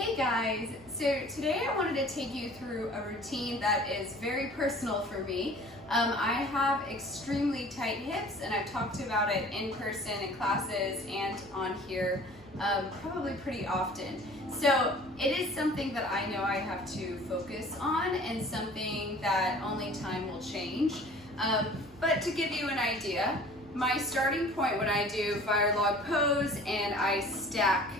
Hey guys, so today I wanted to take you through a routine that is very personal for me. I have extremely tight hips and I've talked about it in person in classes and on here probably pretty often. So it is something that I know I have to focus on and something that only time will change. But to give you an idea, my starting point when I do fire log pose and I stack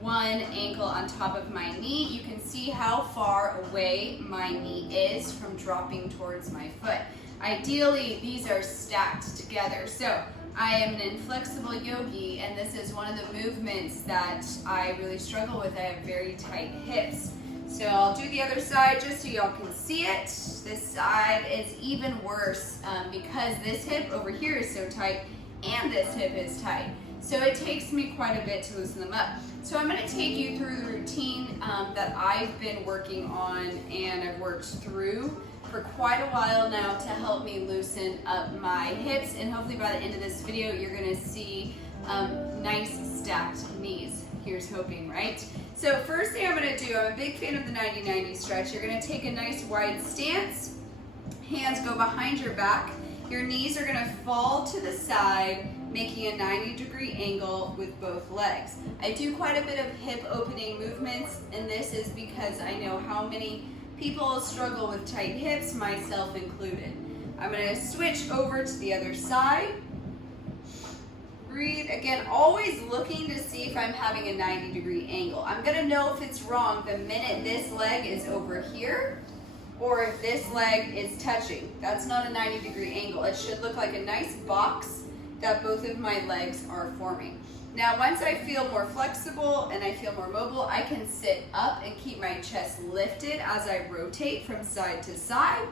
one ankle on top of my knee, you can see how far away my knee is from dropping towards my foot. Ideally, these are stacked together. So I am an inflexible yogi, and this is one of the movements that I really struggle with. I have very tight hips. So I'll do the other side just so y'all can see it. This side is even worse because this hip over here is so tight and this hip is tight. So it takes me quite a bit to loosen them up. So I'm going to take you through the routine that I've been working on and I've worked through for quite a while now to help me loosen up my hips, and hopefully by the end of this video you're going to see nice stacked knees. Here's hoping, right? So first thing I'm going to do, I'm a big fan of the 90-90 stretch. You're going to take a nice wide stance, hands go behind your back, your knees are going to fall to the side, making a 90-degree angle with both legs. I do quite a bit of hip opening movements, and this is because I know how many people struggle with tight hips, myself included. I'm going to switch over to the other side. Breathe. Again, always looking to see if I'm having a 90-degree angle. I'm going to know if it's wrong the minute this leg is over here or if this leg is touching. That's not a 90-degree angle. It should look like a nice box that both of my legs are forming. Now, once I feel more flexible and I feel more mobile, I can sit up and keep my chest lifted as I rotate from side to side.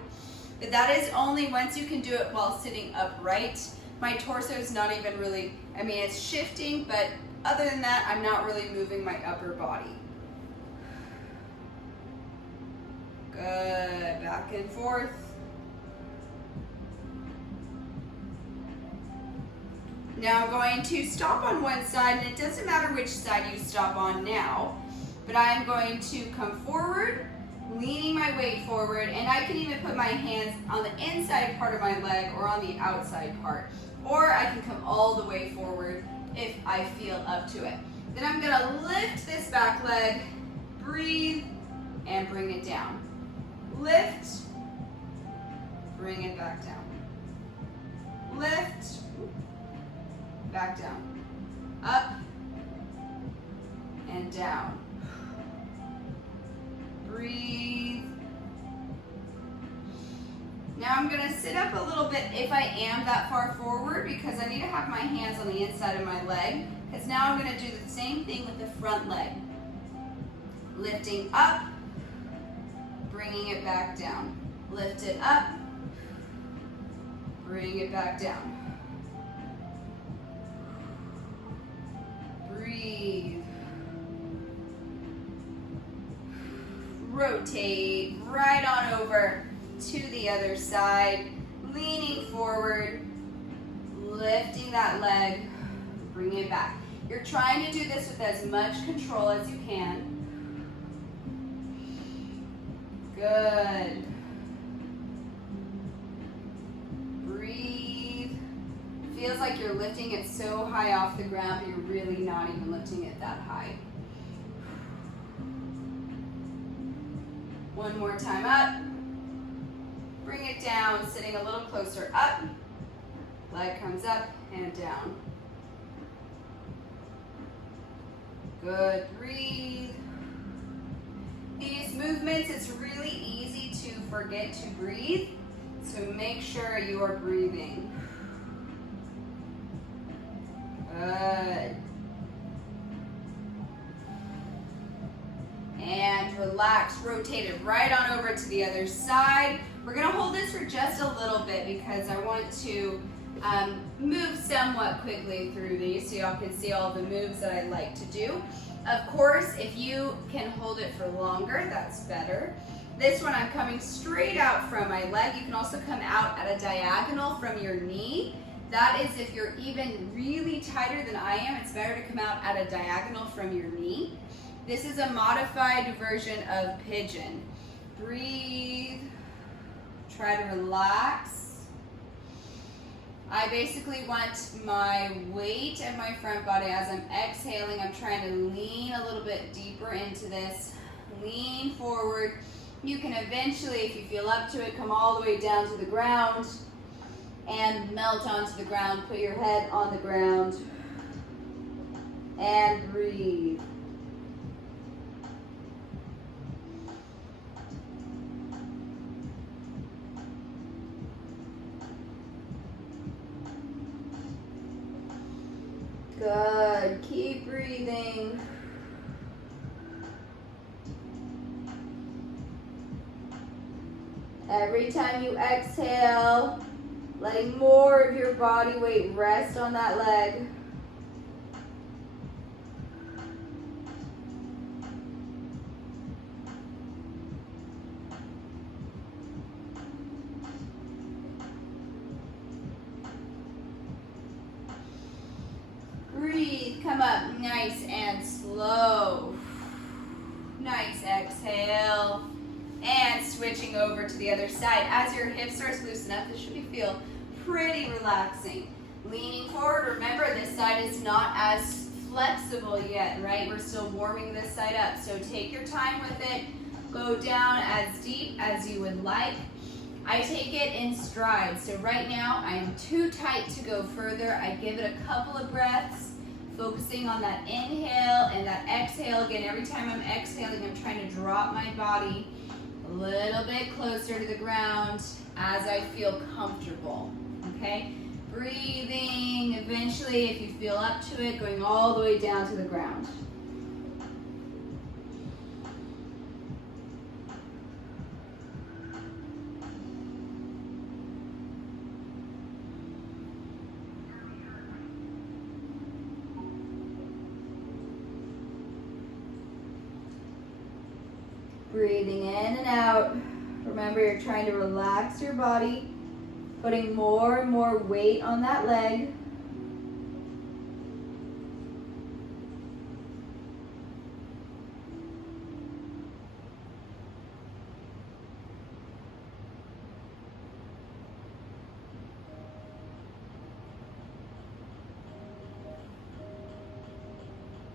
But that is only once you can do it while sitting upright. My torso is not even really, it's shifting, but other than that, I'm not really moving my upper body. Good, back and forth. Now I'm going to stop on one side, and it doesn't matter which side you stop on now, but I'm going to come forward, leaning my weight forward, and I can even put my hands on the inside part of my leg or on the outside part. Or I can come all the way forward if I feel up to it. Then I'm gonna lift this back leg, breathe, and bring it down. Lift, bring it back down. Lift, back down. Up, and down. Breathe. Now I'm going to sit up a little bit if I am that far forward because I need to have my hands on the inside of my leg, because now I'm going to do the same thing with the front leg. Lifting up, bringing it back down. Lift it up, bring it back down. Breathe. Rotate right on over to the other side, leaning forward, lifting that leg, bring it back. You're trying to do this with as much control as you can. Good. Breathe. Feels like you're lifting it so high off the ground, but you're really not even lifting it that high. One more time up. Bring it down, sitting a little closer up. Leg comes up and down. Good, breathe. These movements, it's really easy to forget to breathe, so make sure you are breathing. Good. And relax, rotate it right on over to the other side. We're gonna hold this for just a little bit because I want to move somewhat quickly through these so y'all can see all the moves that I like to do. Of course, if you can hold it for longer, that's better. This one, I'm coming straight out from my leg. You can also come out at a diagonal from your knee. That is if you're even really tighter than I am, it's better to come out at a diagonal from your knee. This is a modified version of pigeon. Breathe. Try to relax. I basically want my weight of my front body as I'm exhaling. I'm trying to lean a little bit deeper into this. Lean forward. You can eventually, if you feel up to it, come all the way down to the ground and melt onto the ground. Put your head on the ground and breathe. Good. Keep breathing. Every time you exhale, letting more of your body weight rest on that leg. Breathe, come up nice and slow. Nice exhale. And switching over to the other side. As your hips start to loosen up, this should feel pretty relaxing. Leaning forward, remember this side is not as flexible yet, right? We're still warming this side up. So take your time with it. Go down as deep as you would like. I take it in strides. So right now, I'm too tight to go further. I give it a couple of breaths, focusing on that inhale and that exhale. Again, every time I'm exhaling, I'm trying to drop my body a little bit closer to the ground as I feel comfortable, okay? Breathing, eventually, if you feel up to it, going all the way down to the ground. Breathing in and out. Remember, you're trying to relax your body, putting more and more weight on that leg.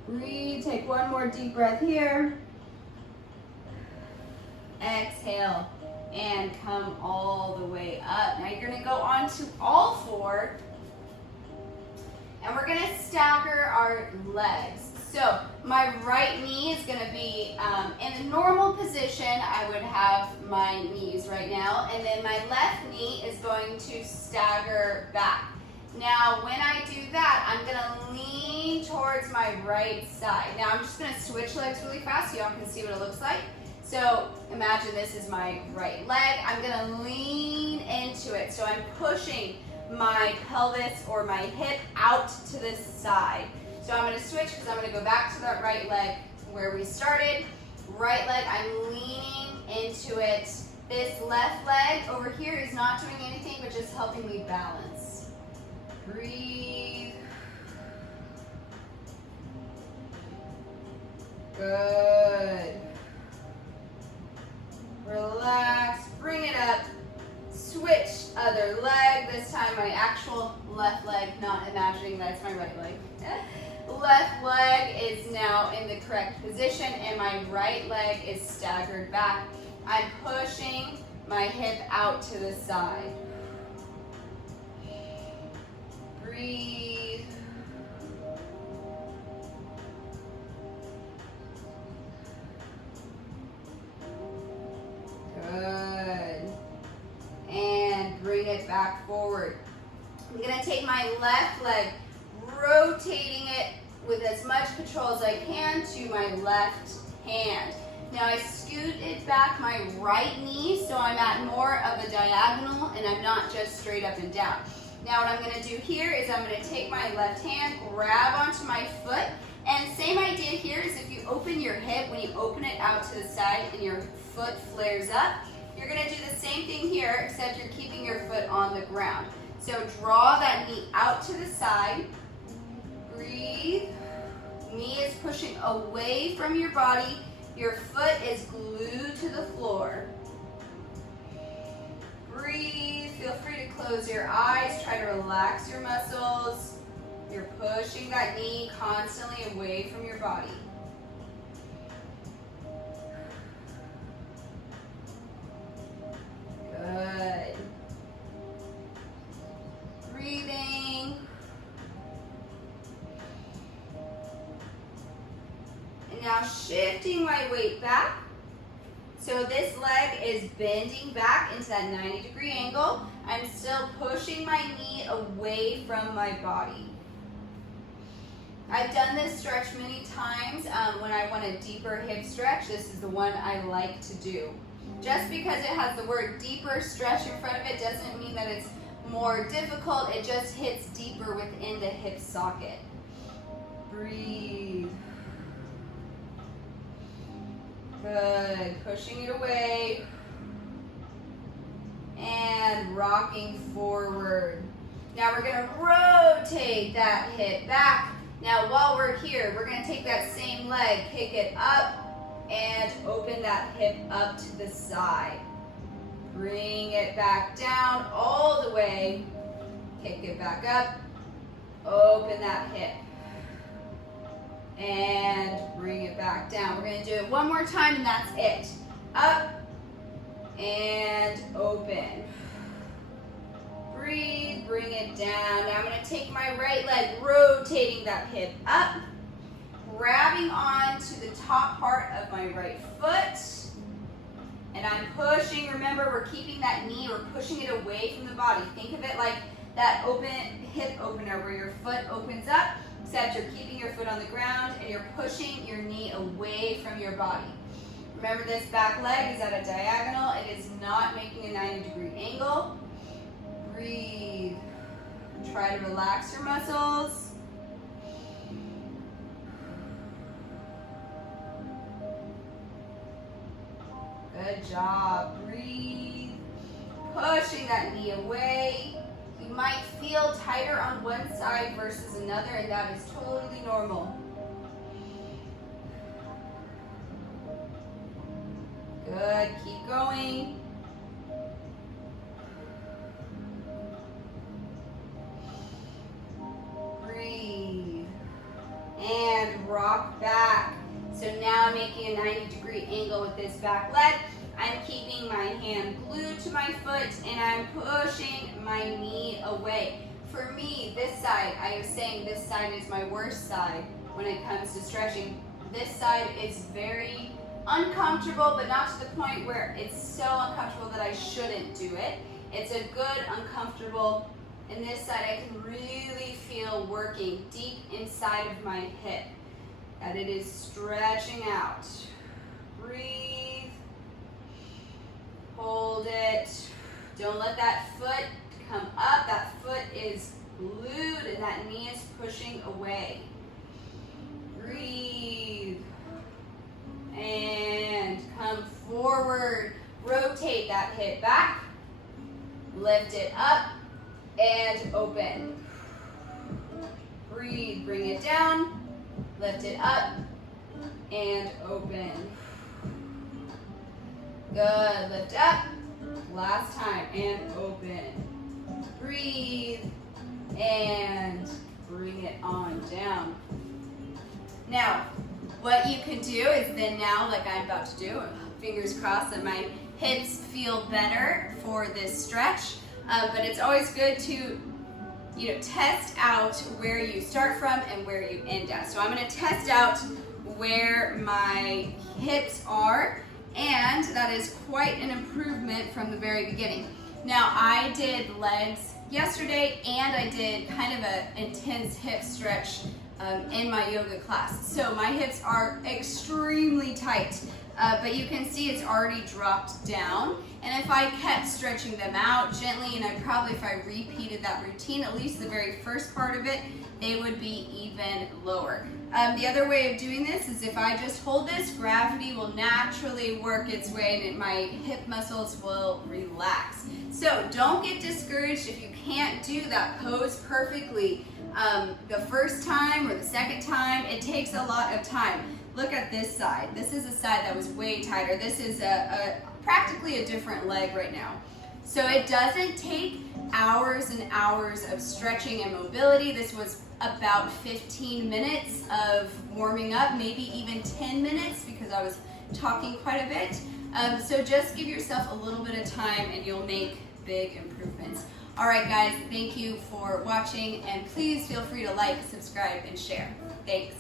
Breathe, take one more deep breath here. Exhale and come all the way up. Now you're going to go on to all four and we're going to stagger our legs. So my right knee is going to be in the normal position. I would have my knees right now, and then my left knee is going to stagger back. Now when I do that, I'm going to lean towards my right side. Now I'm just going to switch legs really fast so y'all can see what it looks like. So imagine this is my right leg. I'm gonna lean into it. So I'm pushing my pelvis or my hip out to this side. So I'm gonna switch because I'm gonna go back to that right leg where we started. Right leg, I'm leaning into it. This left leg over here is not doing anything but just helping me balance. Breathe. Good. Relax, bring it up, switch other leg, this time my actual left leg, not imagining that it's my right leg. Left leg is now in the correct position and my right leg is staggered back. I'm pushing my hip out to the side. Breathe. Good. And bring it back forward. I'm going to take my left leg, rotating it with as much control as I can to my left hand. Now I scooted back my right knee so I'm at more of a diagonal and I'm not just straight up and down. Now what I'm going to do here is I'm going to take my left hand, grab onto my foot, and same idea here is if you open your hip, when you open it out to the side and your foot flares up, you're going to do the same thing here except you're keeping your foot on the ground. So draw that knee out to the side, breathe, Knee is pushing away from your body. Your foot is glued to the floor. Breathe. Feel free to close your eyes. Try to relax your muscles. You're pushing that knee constantly away from your body. Good. Breathing. And now shifting my weight back. So this leg is bending back into that 90-degree angle. I'm still pushing my knee away from my body. I've done this stretch many times when I want a deeper hip stretch. This is the one I like to do. Just because it has the word deeper stretch in front of it doesn't mean that it's more difficult. It just hits deeper within the hip socket. Breathe. Good. Pushing it away. And rocking forward. Now we're going to rotate that hip back. Now while we're here, we're going to take that same leg, kick it up, and open that hip up to the side. Bring it back down all the way. Kick it back up. Open that hip. And bring it back down. We're going to do it one more time and that's it. Up and open. Breathe, bring it down. Now I'm going to take my right leg, rotating that hip up, grabbing on to the top part of my right foot. And I'm pushing, remember we're keeping that knee, we're pushing it away from the body. Think of it like that open hip opener where your foot opens up, except you're keeping your foot on the ground and you're pushing your knee away from your body. Remember this back leg is at a diagonal. It is not making a 90-degree angle. Breathe. Try to relax your muscles. Good job. Breathe. Pushing that knee away. You might feel tighter on one side versus another, and that is totally normal. Good. Keep going. Breathe. And rock back. So now I'm making a 90-degree angle with this back leg. I'm keeping my hand glued to my foot and I'm pushing my knee away. For me, this side, I was saying this side is my worst side when it comes to stretching. This side is very uncomfortable, but not to the point where it's so uncomfortable that I shouldn't do it. It's a good uncomfortable, and this side I can really feel working deep inside of my hip, that it is stretching out. Breathe, hold it. Don't let that foot come up. That foot is glued and that knee is pushing away. Breathe. And come forward. Rotate that hip back. Lift it up and open. Breathe. Bring it down. Lift it up and open. Good. Lift up. Last time. And open. Breathe. And bring it on down. Now, what you can do is then now, like I'm about to do, fingers crossed that my hips feel better for this stretch, but it's always good to test out where you start from and where you end at. So I'm going to test out where my hips are, and that is quite an improvement from the very beginning. Now I did legs yesterday and I did kind of an intense hip stretch in my yoga class. So my hips are extremely tight, but you can see it's already dropped down. And if I kept stretching them out gently, and if I repeated that routine, at least the very first part of it, they would be even lower. The other way of doing this is if I just hold this, gravity will naturally work its way and my hip muscles will relax. So don't get discouraged if you can't do that pose perfectly. the first time or the second time. It takes a lot of time. Look at this side. This is a side that was way tighter. This is practically a different leg right now. So it doesn't take hours and hours of stretching and mobility. This was about 15 minutes of warming up, maybe even 10 minutes because I was talking quite a bit. So just give yourself a little bit of time and you'll make big improvements. All right, guys, thank you for watching, and please feel free to like, subscribe, and share. Thanks.